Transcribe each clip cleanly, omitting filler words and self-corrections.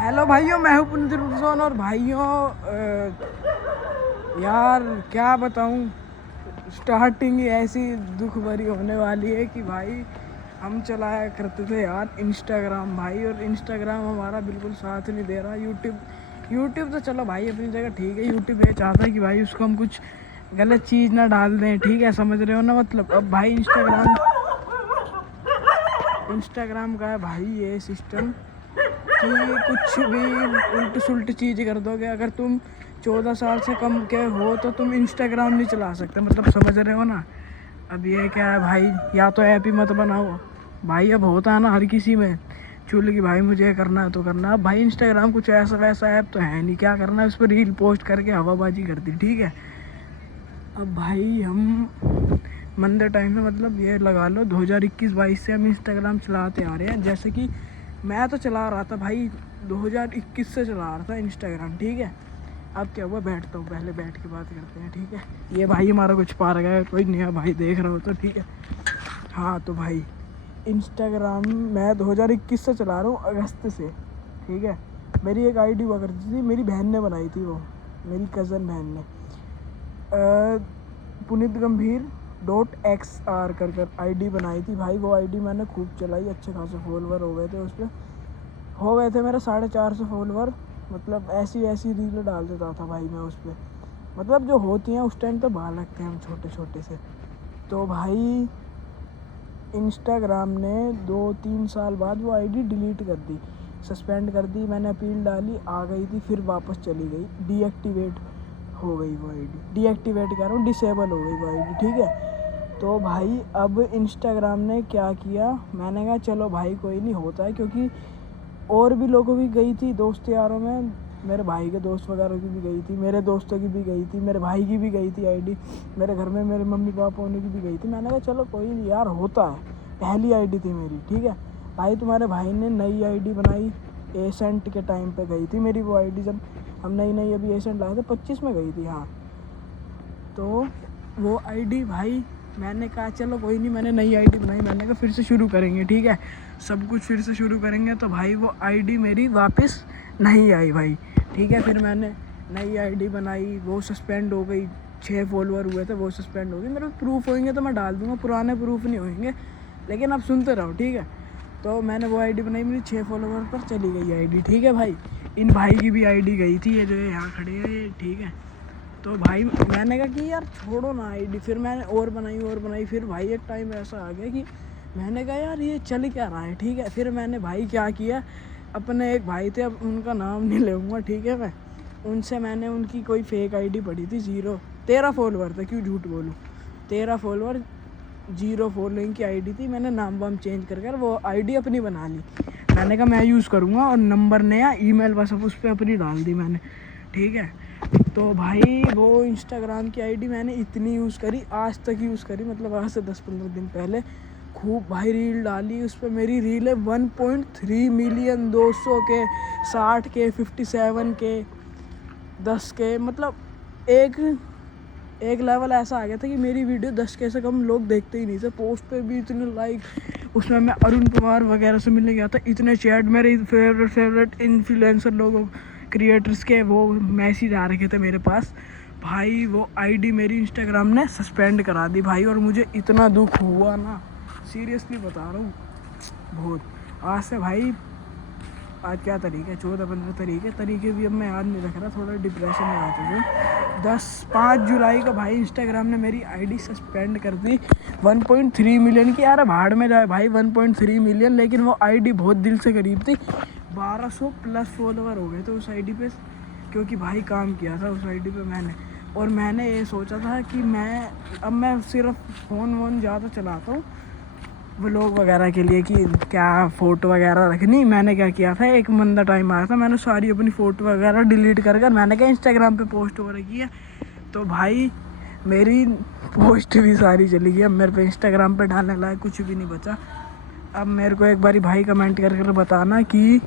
Hello भाइयों, मैं हूँ पुनित रुजवान। और भाइयों यार क्या बताऊँ, स्टार्टिंग ही ऐसी दुख भरी होने वाली है कि भाई हम चलाया करते थे यार इंस्टाग्राम भाई, और इंस्टाग्राम हमारा बिल्कुल साथ नहीं दे रहा। यूट्यूब तो चलो भाई अपनी जगह ठीक है। यूट्यूब ये चाहता है कि भाई उसको हम कुछ गलत चीज़ ना डाल दें, ठीक है, समझ रहे हो ना मतलब। अब भाई इंस्टाग्राम का है भाई ये सिस्टम कि कुछ भी उल्ट सुल्ट चीज़ कर दोगे। अगर तुम 14 साल से कम के हो तो तुम इंस्टाग्राम नहीं चला सकते, मतलब समझ रहे हो ना। अब ये क्या है भाई, या तो ऐप ही मत बनाओ भाई। अब होता है ना हर किसी में चुल कि भाई मुझे करना है तो करना। अब भाई इंस्टाग्राम कुछ ऐसा वैसा ऐप तो है नहीं, क्या करना है उस पर रील पोस्ट करके हवाबाजी कर दी, ठीक है। अब भाई हम मंदे टाइम में, मतलब ये लगा लो 2021-22 से हम इंस्टाग्राम चलाते आ रहे हैं। जैसे कि मैं तो चला रहा था भाई 2021 से चला रहा था इंस्टाग्राम, ठीक है। अब क्या हुआ, बैठता हूँ, पहले बैठ के बात करते हैं, ठीक है। ये भाई हमारा कुछ पार गया, कोई नया भाई देख रहा हो तो ठीक है। हाँ तो भाई इंस्टाग्राम मैं 2021 से चला रहा हूँ, अगस्त से, ठीक है। मेरी एक आईडी हुआ करती थी, मेरी बहन ने बनाई थी, वो मेरी कज़न बहन ने, पुनित गंभीर .xr कर आईडी बनाई थी भाई। वो आईडी मैंने खूब चलाई, अच्छे खासे फॉलोवर हो गए थे उस पर, हो गए थे मेरे 450 फॉलोवर। मतलब ऐसी ऐसी रील डाल देता था भाई मैं उस पर, मतलब जो होती हैं उस टाइम तो बाल लगते हैं हम छोटे छोटे से। तो भाई इंस्टाग्राम ने 2-3 साल बाद वो आईडी डिलीट कर दी, सस्पेंड कर दी। मैंने अपील डाली, आ गई थी, फिर वापस चली गई, डीएक्टिवेट हो गई वो आईडी। डीएक्टिवेट कर रहा हूँ, डिसेबल हो गई वो आईडी, ठीक है। तो भाई अब इंस्टाग्राम ने क्या किया, मैंने कहा चलो भाई कोई नहीं, होता है, क्योंकि और भी लोगों की गई थी, दोस्त यारों में, मेरे भाई के दोस्त वगैरह की भी गई थी, मेरे दोस्तों की भी गई थी, मेरे भाई की भी गई थी आईडी, मेरे घर में मेरे मम्मी पापा उन्हीं की भी गई थी। मैंने कहा चलो कोई नहीं यार, होता है, पहली आईडी थी मेरी, ठीक है। भाई तुम्हारे भाई ने नई आईडी बनाई, एसेंट के टाइम पे गई थी मेरी वो आईडी, जब हम नई अभी एसेंट लाए थे 25 में गई थी, हाँ। तो वो आईडी भाई मैंने कहा चलो कोई नहीं, मैंने नई आईडी बनाई, मैंने कहा फिर से शुरू करेंगे, ठीक है, सब कुछ फिर से शुरू करेंगे। तो भाई वो आईडी मेरी वापस नहीं आई भाई, ठीक है। फिर मैंने नई आईडी बनाई, वो सस्पेंड हो गई, 6 फॉलोअर हुए थे, वो सस्पेंड हो गई। मेरे प्रूफ होंगे तो मैं डाल दूँगा, पुराने प्रूफ नहीं होंगे, लेकिन अब सुनते रहो, ठीक है। तो मैंने वो आईडी बनाई, मेरी 6 फॉलोअर पर चली गई आईडी, ठीक है भाई। इन भाई की भी आईडी गई थी, ये जो है यहाँ खड़े हैं, ठीक है। तो भाई मैंने कहा कि यार छोड़ो ना आईडी, फिर मैंने और बनाई। फिर भाई एक टाइम ऐसा आ गया कि मैंने कहा यार ये चल क्या रहा है, ठीक है। फिर मैंने भाई क्या किया, अपने एक भाई थे, अब उनका नाम नहीं लूँगा, ठीक है, मैं उनसे मैंने उनकी कोई फेक आईडी पड़ी थी, 13 फॉलोअर थे, क्यों झूठ बोलूँ, 13 फॉलोअर 0 फॉलोइंग की आईडी थी। मैंने नाम वाम चेंज कर वो आईडी अपनी बना ली। मैंने कहा मैं यूज़ करूँगा, और नंबर नया, ईमेल बस उस पर अपनी डाल दी मैंने, ठीक है। तो भाई वो इंस्टाग्राम की आईडी मैंने इतनी यूज़ करी, आज तक यूज़ करी, मतलब आज से 10-15 दिन पहले खूब भाई रील डाली उस पर। मेरी रील है 1.3 मिलियन, 200 के, 60 के, 57 के, 10 के, मतलब एक लेवल ऐसा आ गया था कि मेरी वीडियो 10 के से कम लोग देखते ही नहीं थे। पोस्ट पे भी इतने लाइक, उसमें मैं अरुण पवार वगैरह से मिलने गया था, इतने चैट, मेरे फेवरेट इन्फ्लुएंसर लोगों, क्रिएटर्स के वो मैसेज आ रखे थे मेरे पास। भाई वो आईडी मेरी इंस्टाग्राम ने सस्पेंड करा दी भाई, और मुझे इतना दुख हुआ ना, सीरियसली बता रहा हूँ, बहुत। आज से भाई, आज क्या तारीख है, 14-15 तरीके भी अब मैं याद नहीं रख रहा, थोड़ा डिप्रेशन में आ चुके हूँ। 5 जुलाई को भाई इंस्टाग्राम ने मेरी आईडी सस्पेंड कर दी 1.3 मिलियन की। यार भाड़ में जाए भाई 1.3 मिलियन, लेकिन वो आईडी बहुत दिल से करीब थी। 1200 प्लस फॉलोवर हो गए थे उस आईडी पे, क्योंकि भाई काम किया था उस आईडी पे मैंने। और मैंने ये सोचा था कि मैं सिर्फ फ़ोन वोन ज़्यादा चलाता हूँ व्लॉग वगैरह के लिए, कि क्या फ़ोटो वगैरह रखनी। मैंने क्या किया था, एक मंदा टाइम आया था, मैंने सारी अपनी फ़ोटो वगैरह डिलीट कर मैंने क्या इंस्टाग्राम पे पोस्ट हो रखी है। तो भाई मेरी पोस्ट भी सारी चली गई, अब मेरे पे इंस्टाग्राम पे डालने लायक कुछ भी नहीं बचा। अब मेरे को एक बारी भाई कमेंट कर बताना कि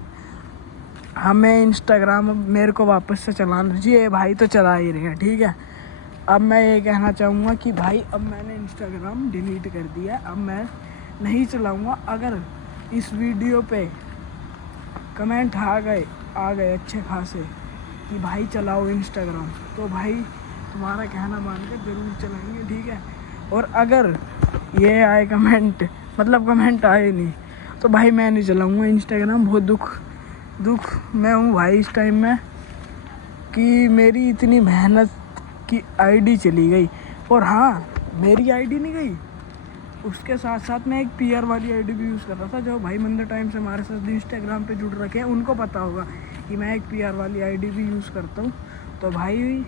हमें इंस्टाग्राम मेरे को वापस से चलाना चाहिए। भाई तो चला ही रहे हैं, ठीक है। अब मैं ये कहना चाहूँगा कि भाई अब मैंने इंस्टाग्राम डिलीट कर दिया, अब मैं नहीं चलाऊँगा। अगर इस वीडियो पे कमेंट आ गए आ गए अच्छे खासे कि भाई चलाओ इंस्टाग्राम, तो भाई तुम्हारा कहना मानकर ज़रूर चलाएंगे, ठीक है। और अगर ये आए कमेंट, मतलब कमेंट आए नहीं, तो भाई मैं नहीं चलाऊँगा इंस्टाग्राम। बहुत दुख मैं हूँ भाई इस टाइम में कि मेरी इतनी मेहनत की आईडी चली गई। और हाँ, मेरी आईडी नहीं गई, उसके साथ साथ मैं एक पीआर वाली आईडी भी यूज़ कर रहा था। जो भाई मंदिर टाइम से हमारे साथ इंस्टाग्राम पे जुड़ रखे हैं उनको पता होगा कि मैं एक पीआर वाली आईडी भी यूज़ करता हूँ। तो भाई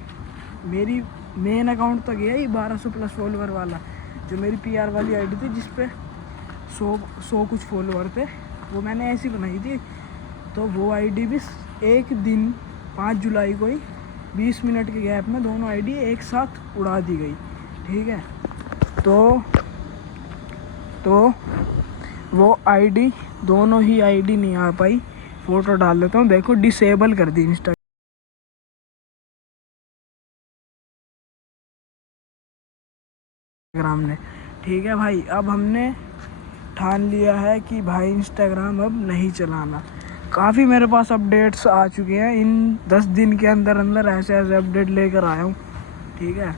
मेरी मेन अकाउंट तो गया ही 1200 प्लस फॉलोवर वाला, जो मेरी पीआर वाली आईडी थी जिस पे 100 कुछ फॉलोवर थे, वो मैंने ऐसी बनाई थी। तो वो आईडी भी एक दिन 5 जुलाई को ही 20 मिनट के गैप में दोनों आईडी एक साथ उड़ा दी गई, ठीक है। तो वो आईडी, दोनों ही आईडी नहीं आ पाई। फ़ोटो डाल देता हूँ, देखो डिसेबल कर दी इंस्टाग्राम ने, ठीक है भाई। अब हमने ठान लिया है कि भाई इंस्टाग्राम अब नहीं चलाना। काफ़ी मेरे पास अपडेट्स आ चुके हैं, इन 10 दिन के अंदर अंदर ऐसे अपडेट लेकर आया हूँ, ठीक है।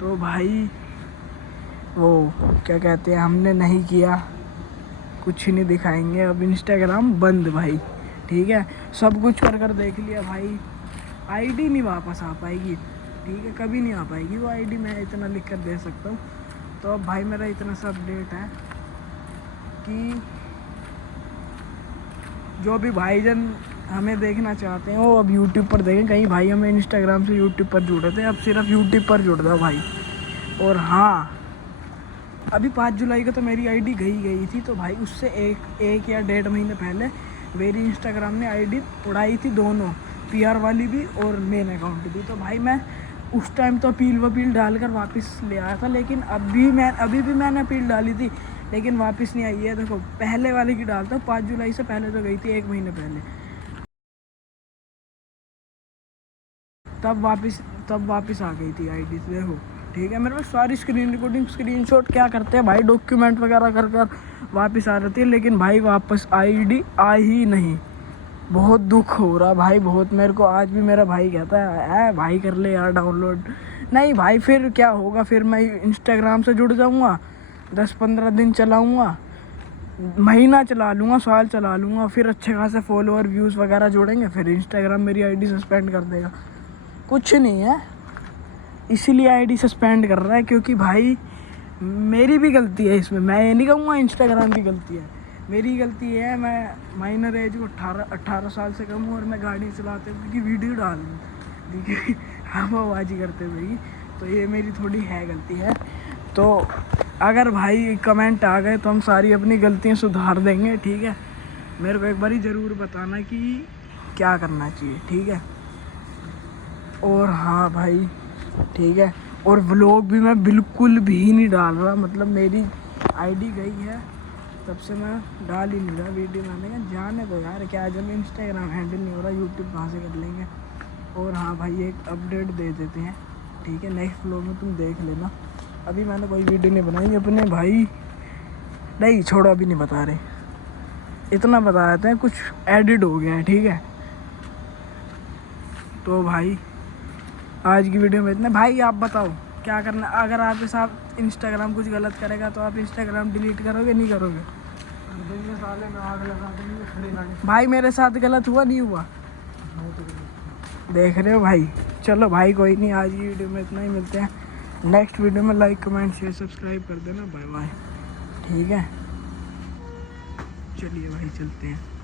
तो भाई वो क्या कहते हैं, हमने नहीं किया, कुछ नहीं दिखाएंगे, अब इंस्टाग्राम बंद भाई, ठीक है। सब कुछ कर देख लिया भाई, आईडी नहीं वापस आ पाएगी, ठीक है, कभी नहीं आ पाएगी वो आईडी, मैं इतना लिख कर दे सकता हूँ। तो अब भाई मेरा इतना सा अपडेट है कि जो भी भाईजन हमें देखना चाहते हैं वो अब यूट्यूब पर देखें। कहीं भाई हमें इंस्टाग्राम से यूट्यूब पर जुड़े थे, अब सिर्फ यूट्यूब पर जुड़ जाओ भाई। और हाँ, अभी 5 जुलाई को तो मेरी आईडी गई थी, तो भाई उससे एक या 1.5 महीने पहले मेरी इंस्टाग्राम ने आईडी उड़ाई थी, दोनों, पीआर वाली भी और मेन अकाउंट भी। तो भाई मैं उस टाइम तो अपील डालकर वापस ले आया था, लेकिन अभी भी मैंने अपील डाली थी, लेकिन वापस नहीं आई है। देखो पहले वाले की डालता हूँ, 5 जुलाई से पहले तो गई थी, 1 महीने पहले, तब वापस आ गई थी आईडी, देखो, ठीक है। मेरे पास सारी स्क्रीन रिकॉर्डिंग, स्क्रीनशॉट क्या करते हैं भाई, डॉक्यूमेंट वगैरह कर वापस आ जाती है, लेकिन भाई वापस आईडी आ ही नहीं। बहुत दुख हो रहा भाई, बहुत। मेरे को आज भी मेरा भाई कहता है भाई कर ले यार डाउनलोड। नहीं भाई, फिर क्या होगा, फिर मैं इंस्टाग्राम से जुड़ जाऊँगा, 10-15 दिन चलाऊँगा, महीना चला लूँगा, साल चला लूँगा, फिर अच्छे खासे फॉलोअर व्यूज़ वगैरह जोड़ेंगे, फिर इंस्टाग्राम मेरी आईडी सस्पेंड कर देगा। कुछ नहीं है, इसीलिए आईडी सस्पेंड कर रहा है, क्योंकि भाई मेरी भी गलती है इसमें। मैं ये नहीं कहूँगा इंस्टाग्राम की गलती है, मेरी गलती है। मैं माइनर एज को 18 साल से कम हूँ और मैं गाड़ी चलाते हुए की वीडियो डाल दूँ, ठीक है, हम आवाज़ी करते हुए, तो ये मेरी थोड़ी है गलती है। तो अगर भाई कमेंट आ गए तो हम सारी अपनी गलतियाँ सुधार देंगे, ठीक है। मेरे को एक बार ज़रूर बताना कि क्या करना चाहिए, ठीक है। और हाँ भाई, ठीक है। और व्लॉग भी मैं बिल्कुल भी नहीं डाल रहा, मतलब मेरी आईडी गई है तब से मैं डाल ही नहीं रहा वीडियो। मैंने कहा जाने दो यार, क्या जब इंस्टाग्राम हैंडल नहीं हो रहा, यूट्यूब कहाँ से कर लेंगे। और हाँ भाई, एक अपडेट दे देते हैं, ठीक है, नेक्स्ट व्लॉग में तुम देख लेना। अभी मैंने कोई वीडियो नहीं बनाई अपने भाई, नहीं छोड़ो, अभी नहीं बता रहे, इतना बता देते हैं, कुछ एडिट हो गया है, ठीक है। तो भाई आज की वीडियो में इतना। भाई आप बताओ क्या करना, अगर आपके साथ इंस्टाग्राम कुछ गलत करेगा तो आप इंस्टाग्राम डिलीट करोगे, नहीं करोगे? साले में आग लगा देंगे भाई, मेरे साथ गलत हुआ नहीं हुआ, देख रहे हो भाई। चलो भाई कोई नहीं, आज की वीडियो में इतना ही, मिलते हैं नेक्स्ट वीडियो में। लाइक कमेंट शेयर सब्सक्राइब कर देना, बाय बाय, ठीक है। चलिए भाई चलते हैं।